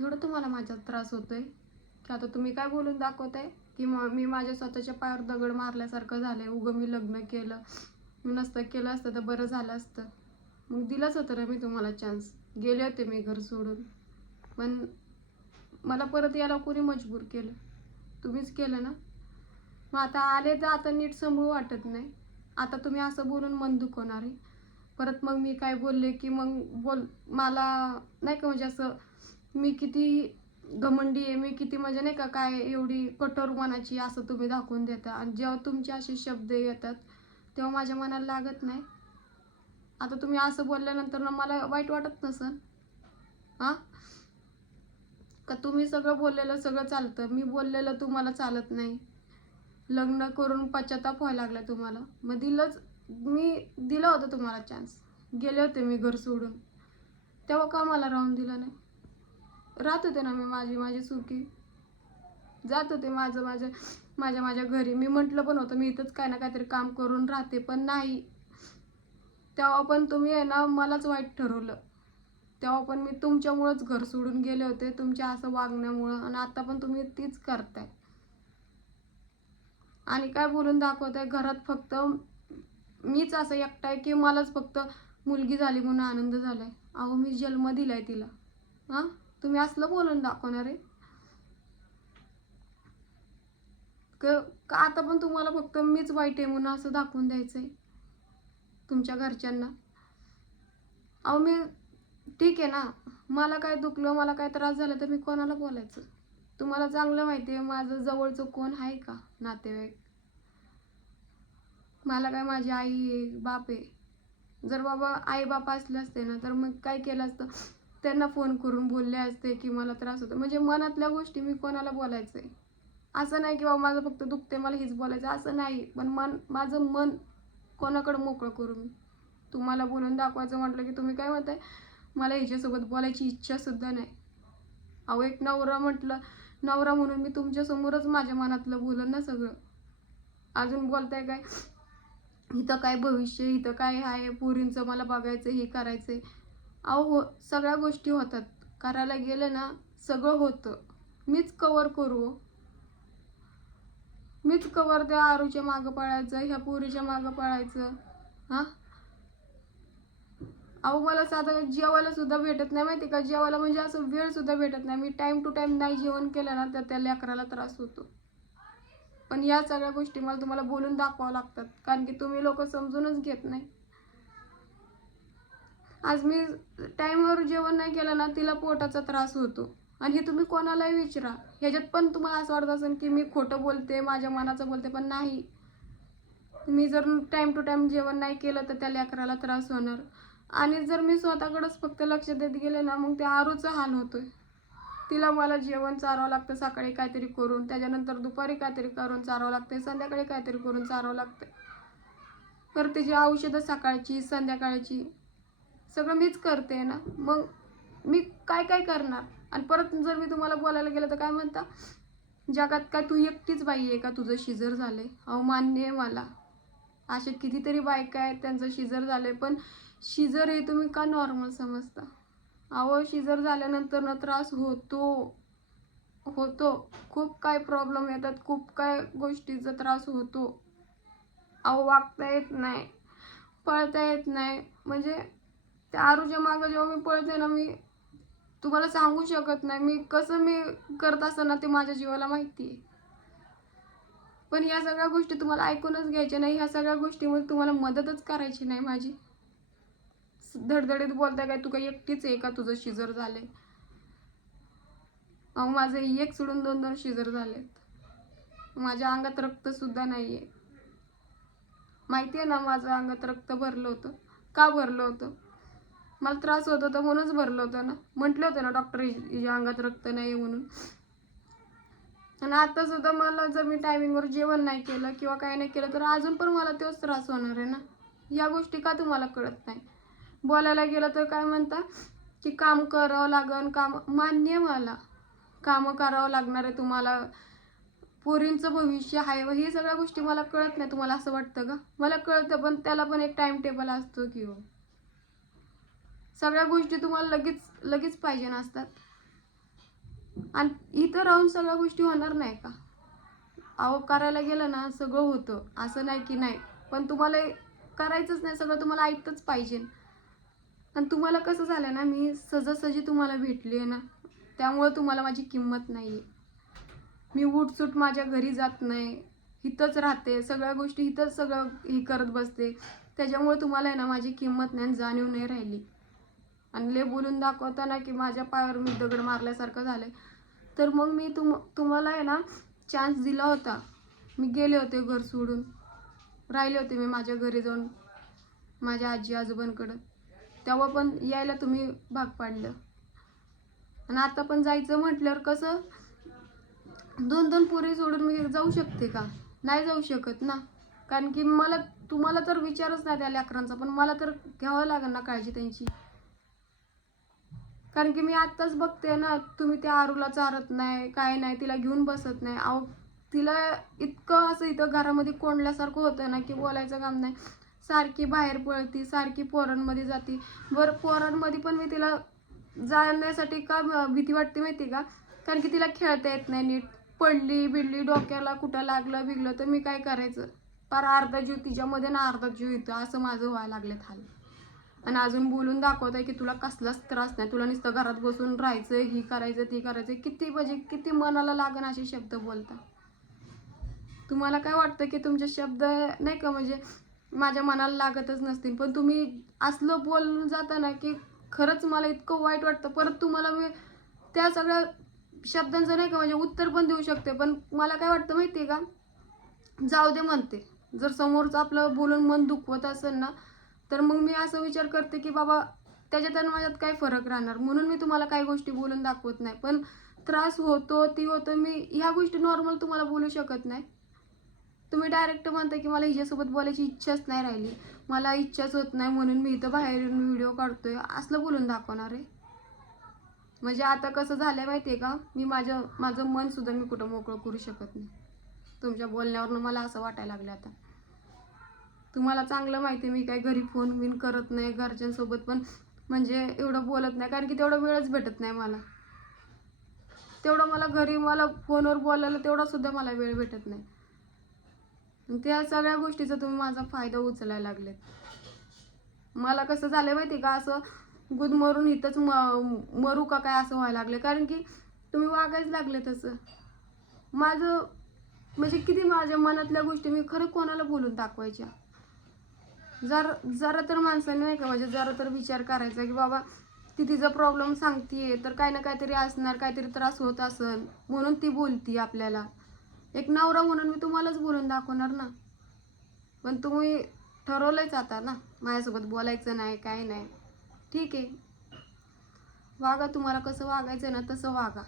एवढं तुम्हाला माझा त्रास होतोय? की आता तुम्ही काय बोलून दाखवताय? की म मी माझ्या स्वतःच्या पायावर दगड मारल्यासारखं झालं आहे उगं मी लग्न केलं. मी नसतं केलं असतं तर बरं झालं असतं. मग दिलंच होतं ना मी तुम्हाला चान्स गेले होते मी घर सोडून. पण मला परत यायला कोणी मजबूर केलं? तुम्हीच केलं ना? मग आता आले तर आता नीट समोर वाटत नाही. आता तुम्ही असं बोलून मन दुखवणार आहे. परत मग मी काय बोलले की मग बोल मला नाही का म्हणजे असं मी किती घमंडी आहे मी किती म्हणजे नाही का काय एवढी कठोर मनाची असं तुम्ही दाखवून देता. आणि जेव्हा तुमचे असे शब्द येतात तेव्हा माझ्या मनाला लागत नाही. आता तुम्ही असं बोलल्यानंतर ना मला वाईट वाटत नसन हां का तुम्ही सगळं बोललेलं सगळं चालतं? मी बोललेलं तुम्हाला चालत नाही. लग्न करून पश्चाताप व्हायला लागला तुम्हाला. मग दिलंच मी दिलं होतं तुम्हाला चान्स गेले होते मी घर सोडून. तेव्हा का मला राहून दिलं नाही? राहत होते ना मी माझी माझी सुखी जात होते माझं माझं माझ्या माझ्या घरी. मी म्हटलं पण होतं मी इथंच काय ना काहीतरी काम करून राहते पण नाही. तेव्हा पण तुम्ही आहे ना मलाच वाईट ठरवलं. तेव्हा पण मी तुमच्यामुळंच घर सोडून गेले होते तुमच्या असं वागण्यामुळं. आणि आता पण तुम्ही तीच करताय. आणि काय बोलून दाखवताय घरात फक्त मीच असं एकटाय आहे की मलाच फक्त मुलगी झाली म्हणून आनंद झालाय. अहो मी जन्म दिलाय तिला. हां? तुम्ही असलं बोलून दाखवणार आहे? क- का आता पण तुम्हाला फक्त मीच वाईट आहे म्हणून असं दाखवून द्यायचं आहे तुमच्या घरच्यांना? अहो मी ठीक आहे ना. मला काय दुखलं मला काय त्रास झाला तर मी कोणाला बोलायचं? तुम्हाला चांगलं माहिती आहे माझं जवळचं कोण आहे का? नातेवाईक? मला काय माझी आई आहे बाप आहे? जर बाबा आई बाप असले असते ना तर मग काय केलं असतं? त्यांना फोन करून बोलले असते की मला त्रास होतो. म्हणजे मनातल्या गोष्टी मी कोणाला बोलायचं आहे असं नाही की बाबा माझं फक्त दुखते मला हेच बोलायचं असं नाही. पण मन माझं मन कोणाकडं मोकळं करू मी? तुम्हाला बोलून दाखवायचं म्हटलं की तुम्ही काय म्हणताय? मला हिच्यासोबत बोलायची इच्छासुद्धा नाही. अहो एक नवरा म्हटलं नवरा म्हणून मी तुमच्यासमोरच माझ्या मनातलं बोलन ना सगळं. अजून बोलताय काय? इथं काय भविष्य इथं काय आहे? पोरींचं मला बघायचं हे करायचं अहो हो सगळ्या गोष्टी होतात. करायला गेलं ना सगळं होतं. मीच कवर करू? मीच कवर त्या आरूच्या मागं पळायचं ह्या पोरीच्या मागं पळायचं? हां? अहो मला साधं जेवायला सुद्धा भेटत नाही माहिती का? जेवायला म्हणजे असं वेळ सुद्धा भेटत नाही. मी टाइम टू टाइम नाही जेवण केलं ना तर त्या लेकराला त्रास होतो. पण या सगळ्या गोष्टी मला तुम्हाला बोलून दाखवावं लागतात. कारण की तुम्ही लोक समजूनच घेत नाही. आज मी टाईमवर जेवण नाही केलं ना तिला पोटाचा त्रास होतो. आणि हे तुम्ही कोणालाही विचारा. ह्याच्यात पण तुम्हाला असं वाटत असेल की मी खोटं बोलते माझ्या मनाचं बोलते पण नाही. मी जर टाईम टू टाईम जेवण नाही केलं तर त्या लेकराला त्रास होणार. आणि जर मी स्वतःकडंच फक्त लक्ष देत गेले ना मग ते आरूचा हाल आहे तिला मला जेवण चारावं लागतं सकाळी काहीतरी करून त्याच्यानंतर दुपारी काहीतरी करून चारावं लागते संध्याकाळी काहीतरी करून चारावं लागते. तर तिची औषधं सकाळची संध्याकाळची सगळं मीच करते ना. मग मी काय काय करणार? आणि परत जर मी तुम्हाला बोलायला गेलं तर काय म्हणता? जगात काय तू एकटीच बाई आहे का? तुझं शिजर झाले अहो मान्य आहे मला. असे कितीतरी बायका आहेत त्यांचं शिजर झाले पण शिजर हे तुम्ही का नॉर्मल समजता? अहो शिजर झाल्यानंतर ना त्रास होतो. होतो. खूप काय प्रॉब्लेम येतात खूप काय गोष्टीचा त्रास होतो. अहो वागता येत नाही पळता येत नाही. म्हणजे त्या आरूच्या मागं जेव्हा मी पळते ना मी तुम्हाला सांगू शकत नाही. मी कसं मी करत असताना ते माझ्या जीवाला माहिती आहे. पण ह्या सगळ्या गोष्टी तुम्हाला ऐकूनच घ्यायच्या नाही. ह्या सगळ्या गोष्टीमध्ये तुम्हाला मदतच करायची नाही माझी. धडधडीत बोलताय काय? तू काही एकटीच आहे का? तुझं शिजर झाले अहो माझे एक सोडून दोन दोन शिजर झालेत. माझ्या अंगात रक्तसुद्धा नाही आहे माहिती आहे ना माझं अंगात रक्त भरलं होतं. का भरलं होतं? मला त्रास होत होता म्हणूनच भरलं होतं ना. म्हटलं होतं ना डॉक्टर हिच्या अंगात रक्त नाही म्हणून. आणि आता सुद्धा मला जर मी टायमिंगवर जेवण नाही केलं किंवा काही नाही केलं तर अजून पण मला तोच त्रास होणार आहे ना. या गोष्टी का तुम्हाला कळत नाही? बोलायला गेलं तर काय म्हणता की काम करावं लागन काम मान्य मला. कामं करावं लागणार आहे तुम्हाला. पोरींचं भविष्य आहे व हे सगळ्या गोष्टी मला कळत नाही तुम्हाला असं वाटतं का? मला कळतं पण त्याला पण एक टाइम टेबल असतो की हो. सगळ्या गोष्टी तुम्हाला लगेच लगेच पाहिजे नसतात. आणि इथं राहून सगळ्या गोष्टी होणार नाही का? अहो करायला गेलं ना सगळं होतं. असं नाही की नाही. पण तुम्हाला करायचंच नाही सगळं तुम्हाला ऐकतच पाहिजे. आणि तुम्हाला कसं झालं ना मी सहजासहजी तुम्हाला भेटली आहे ना त्यामुळं तुम्हाला माझी किंमत नाही आहे मी उठसूट माझ्या घरी जात नाही. इथंच राहते. सगळ्या गोष्टी इथंच सगळं हे करत बसते. त्याच्यामुळे तुम्हाला आहे ना माझी किंमत नाही आणि जाणीव नाही राहिली. आणि ले बोलून दाखवताना की माझ्या पायावर मी दगड मारल्यासारखं झालं तर मग मी तुम तुम्हाला आहे ना चान्स दिला होता. मी गेले होते घर सोडून. राहिले होते मी माझ्या घरी जाऊन माझ्या आजी आजोबांकडं. तेव्हा पण यायला तुम्ही भाग पाडलं. आणि आता पण जायचं म्हटल्यावर कसं दोन दोन पोरी सोडून मी जाऊ शकते का? नाही जाऊ शकत ना. कारण की मला तुम्हाला तर विचारच नाही त्या लेकरांचा पण मला तर घ्यावं लागेल ना काळजी त्यांची. कारण की मी आत्ताच बघते ना तुम्ही त्या आरूला चारत नाही काय नाही तिला घेऊन बसत नाही. अहो तिला इतकं असं इथं घरामध्ये कोंडल्यासारखं होतं ना की बोलायचं काम नाही. सारखी बाहेर पळती सारखी पोरांमध्ये जाती. बरं पोरांमध्ये पण मी तिला जाण्यासाठी का भ- भीती वाटते माहिती का? कारण की तिला खेळता येत नाही नीट. पडली बिडली डोक्याला कुठं लागलं बिगलं तर मी काय करायचं? पार अर्धा जीव तिच्यामध्ये ना अर्धा जीव येतो असं माझं व्हायला लागले हाल. आणि अजून बोलून दाखवत आहे की तुला कसलाच त्रास नाही. तुला नुसतं घरात बसून राहायचं ही करायचं ती करायचं किती म्हणजे किती मनाला लागण असे शब्द बोलता? तुम्हाला काय वाटतं की तुमचे शब्द नाही का म्हणजे माझ्या मनाला लागतच नसतील? पण तुम्ही असलं बोलून जाता ना की खरंच मला इतकं वाईट वाटतं. परत तुम्हाला मी त्या सगळ्या शब्दांचं नाही का म्हणजे उत्तर पण देऊ शकते. पण मला काय वाटतं माहिती आहे का? जाऊ दे म्हणते. जर समोरचं आपलं बोलून मन दुखवत असेल ना तर मग मी असं विचार करते की बाबा त्याच्यात आणि माझ्यात काय फरक राहणार? म्हणून मी तुम्हाला काही गोष्टी बोलून दाखवत नाही. पण त्रास होतो ती होतं मी ह्या गोष्टी नॉर्मल तुम्हाला बोलू शकत नाही. तुम्ही डायरेक्ट म्हणता की मला हिच्यासोबत बोलायची इच्छाच नाही राहिली. मला इच्छाच होत नाही म्हणून मी इथं बाहेर येऊन व्हिडिओ काढतोय. असलं बोलून दाखवणार आहे. म्हणजे आता कसं झालंय माहिती आहे का? मी माझं माझं मनसुद्धा मी कुठं मोकळं करू शकत नाही. तुमच्या बोलण्यावरनं मला असं वाटायला लागलं आता. तुम्हाला चांगलं माहिती आहे मी काय घरी फोन बिन करत नाही घरच्यांसोबत पण म्हणजे एवढं बोलत नाही कारण की तेवढा वेळच भेटत नाही मला. तेवढं मला घरी मला फोनवर बोलायला तेवढासुद्धा मला वेळ भेटत नाही. त्या सगळ्या गोष्टीचा तुम्ही माझा फायदा उचलायला लागलेत. मला कसं झालं माहिती का? असं गुदमरून इथंच म मरू का काय असं व्हायला लागले कारण की तुम्ही वागायच लागले तसं. माझं म्हणजे किती माझ्या मनातल्या गोष्टी मी खरं कोणाला बोलून दाखवायच्या? जर जरा तर माणसाने नाही का म्हणजे जरा तर विचार करायचा की बाबा ती तिचा प्रॉब्लेम सांगतीये तर काही ना काहीतरी असणार काहीतरी त्रास होत असन म्हणून ती बोलती आपल्याला. एक नवरा म्हणून मी तुम्हालाच बोलून दाखवणार ना. पण तुम्ही ठरवलंच आता ना माझ्यासोबत बोलायचं नाही काय नाही. ठीक आहे. वागा तुम्हाला कसं वागायचं ना तसं वागा.